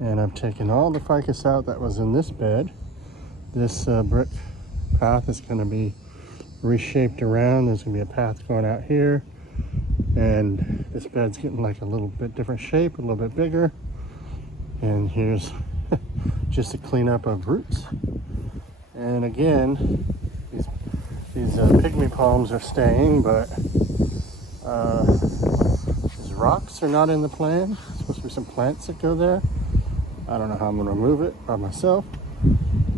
And I've taken all the ficus out that was in this bed. This brick path is going to be reshaped around. There's going to be a path going out here. And this bed's getting like a little bit different shape, a little bit bigger. And here's just a cleanup of roots. And again, these pygmy palms are staying, but these rocks are not in the plan. There's supposed to be some plants that go there. I don't know how I'm going to remove it by myself.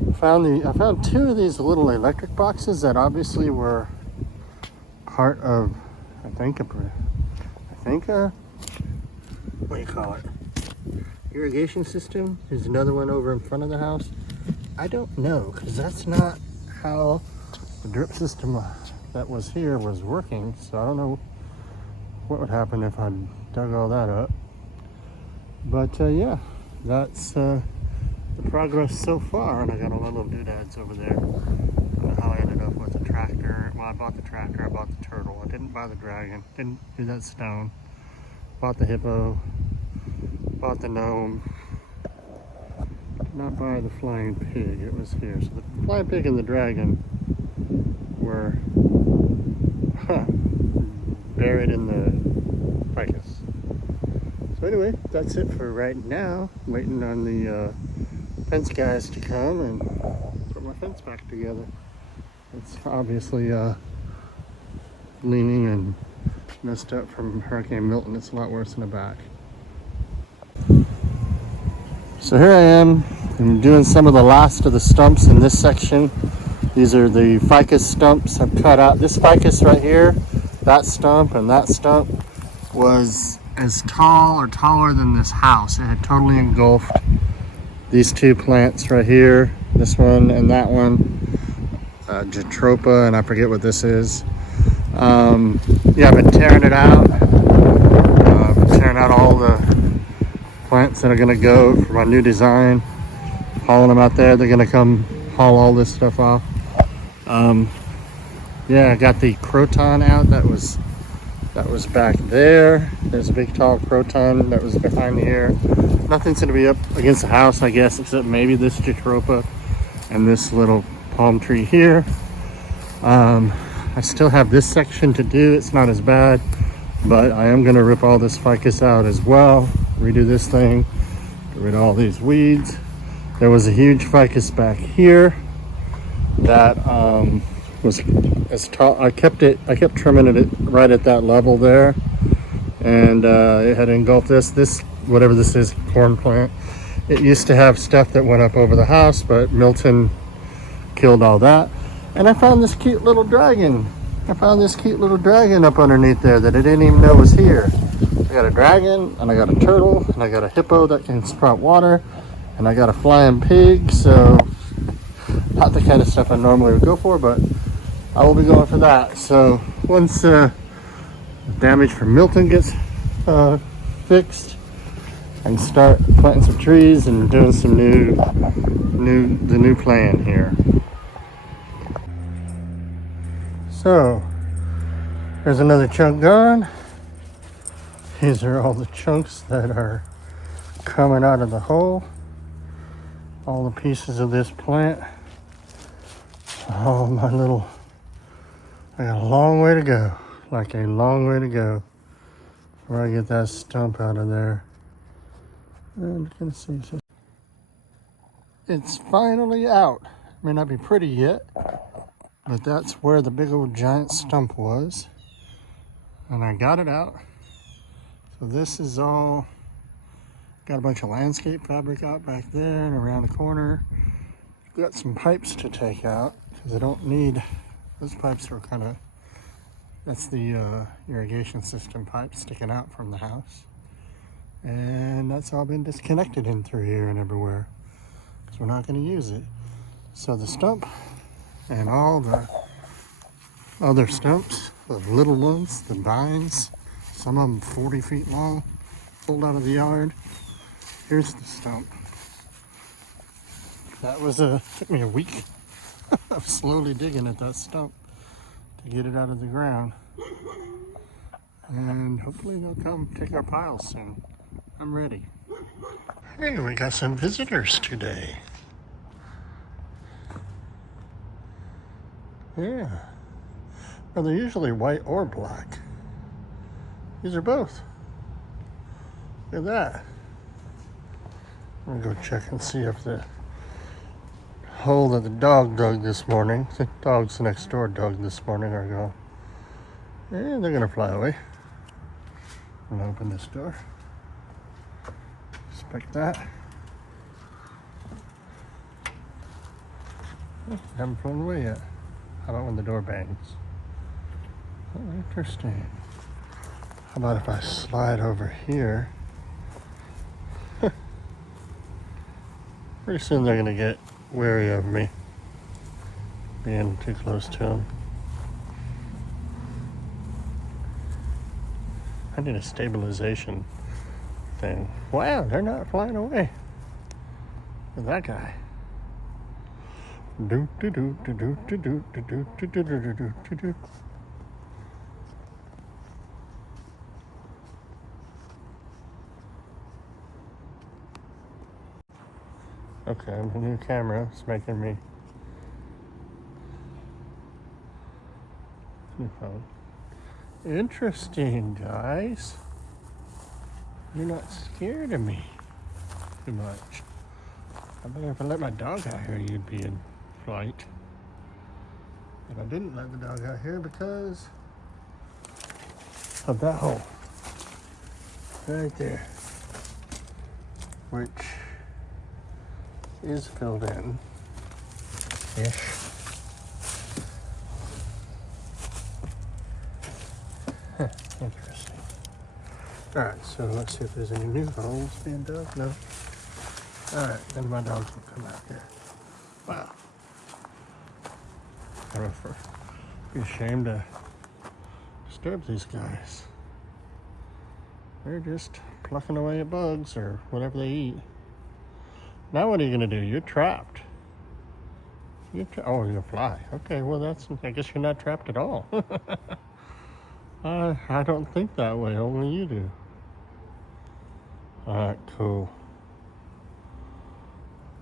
I found two of these little electric boxes that obviously were part of, I think what do you call it? Irrigation system. There's another one over in front of the house. I don't know, because that's not how the drip system that was here was working. So I don't know what would happen if I dug all that up. But yeah, that's the progress so far. And I got all the little doodads over there. I don't know how I ended up with the tractor. Well, I bought the tractor, I bought the turtle. I didn't buy the dragon, didn't do that stone. Bought the hippo, bought the gnome. Did not buy the flying pig, it was here. So the flying pig and the dragon were buried in the ficus. So anyway, that's it for right now. I'm waiting on the fence guys to come and put my fence back together. It's obviously leaning and messed up from Hurricane Milton. It's a lot worse in the back. So here I am. I'm doing some of the last of the stumps in this section. These are the ficus stumps I've cut out. This ficus right here, that stump and that stump was as tall or taller than this house. It had totally engulfed these two plants right here, this one and that one, Jatropha, and I forget what this is. Yeah, I've been tearing it out. I've been tearing out all the plants that are going to go for my new design, hauling them out there. They're going to come haul all this stuff off. Yeah, I got the croton out. That was back there. There's a big tall croton that was behind here. Nothing's going to be up against the house, I guess, except maybe this Jatropha and this little palm tree here. I still have this section to do. It's not as bad, but I am going to rip all this ficus out as well, redo this thing, get rid of all these weeds. There was a huge ficus back here that was as tall. I kept trimming it right at that level there, and it had engulfed this whatever this is, corn plant. It used to have stuff that went up over the house, but Milton killed all that. And I found this cute little dragon. up underneath there that I didn't even know was here. I got a dragon, and I got a turtle, and I got a hippo that can sprout water, and I got a flying pig. So not the kind of stuff I normally would go for, but I will be going for that. So once damage from Milton gets fixed, I can start planting some trees and doing some the new plan here. So there's another chunk gone. These are all the chunks that are coming out of the hole. All the pieces of this plant. Oh, my little, I got a long way to go. Like a long way to go before I get that stump out of there. And you can see it's finally out. May not be pretty yet, but that's where the big old giant stump was. And I got it out. So this is all, got a bunch of landscape fabric out back there and around the corner. Got some pipes to take out because I don't need, those pipes are kind of, that's the irrigation system pipe sticking out from the house. And that's all been disconnected in through here and everywhere because we're not going to use it. So the stump and all the other stumps, the little ones, the vines, some of them 40 feet long, pulled out of the yard. Here's the stump. That was took me a week of slowly digging at that stump to get it out of the ground. And hopefully they'll come take our piles soon. I'm ready. Hey, we got some visitors today. Yeah. Well, they're usually white or black. These are both. Look at that. I'm gonna go check and see if the hole that the dog dug this morning, the dogs next door dug this morning, are gone. And they're gonna fly away. I'm gonna open this door. Expect that. Oh, haven't flown away yet. How about when the door bangs? Oh, interesting. How about if I slide over here? Pretty soon they're gonna get wary of me being too close to them. I need a stabilization thing. Wow, they're not flying away. Look at that guy. Do do do do do do do do do do do do do do do. Okay, the new camera is making me. New phone. Interesting, guys. You're not scared of me too much. I bet if I let my dog out here, you'd be in flight. But I didn't let the dog out here because of that hole right there, which is filled in ish. Interesting. Alright, so let's see if there's any new holes being dug. No. Alright, then my dogs will come out here. Wow. I would be ashamed to disturb these guys. They're just plucking away at bugs or whatever they eat. Now what are you going to do? You're trapped. Oh, you'll fly. Okay, well I guess you're not trapped at all. I don't think that way. Only you do. Alright, cool.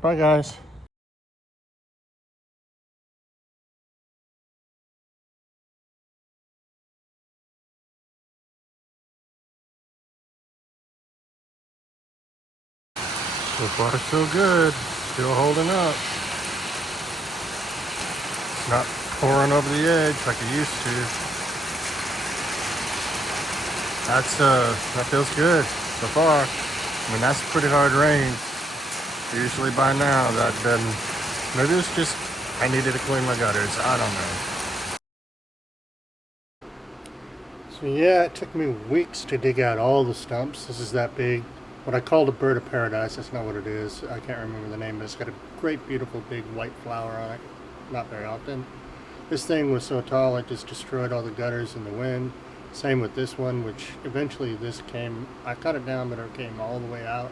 Bye, guys. So far, so good. Still holding up. It's not pouring over the edge like it used to. That feels good so far. I mean, that's pretty hard rain. Usually by now that doesn't. Maybe it's just I needed to clean my gutters. I don't know. So yeah, it took me weeks to dig out all the stumps. This is that big. What I called a bird of paradise. That's not what it is. I can't remember the name, but it's got a great, beautiful, big white flower on it. Not very often. This thing was so tall it just destroyed all the gutters in the wind. Same with this one, which eventually I cut it down, but it came all the way out.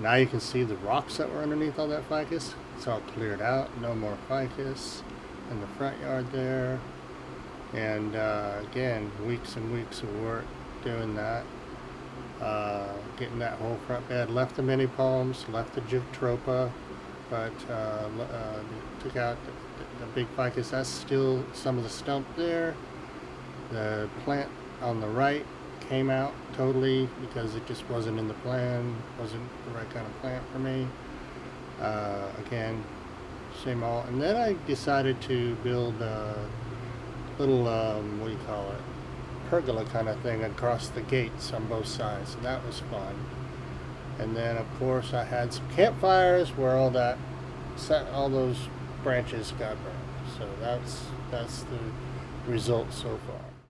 Now you can see the rocks that were underneath all that ficus. It's all cleared out. No more ficus in the front yard there. And again, weeks and weeks of work doing that. Getting that whole front bed. Left the mini palms, left the Jeutropa, but took out the big ficus. That's still some of the stump there. The plant on the right came out totally because it just wasn't in the plan. Wasn't the right kind of plant for me. Again, same all. And then I decided to build a little, what do you call it? Pergola kind of thing across the gates on both sides. So that was fun. And then of course I had some campfires where all those branches got burned. So that's the result so far.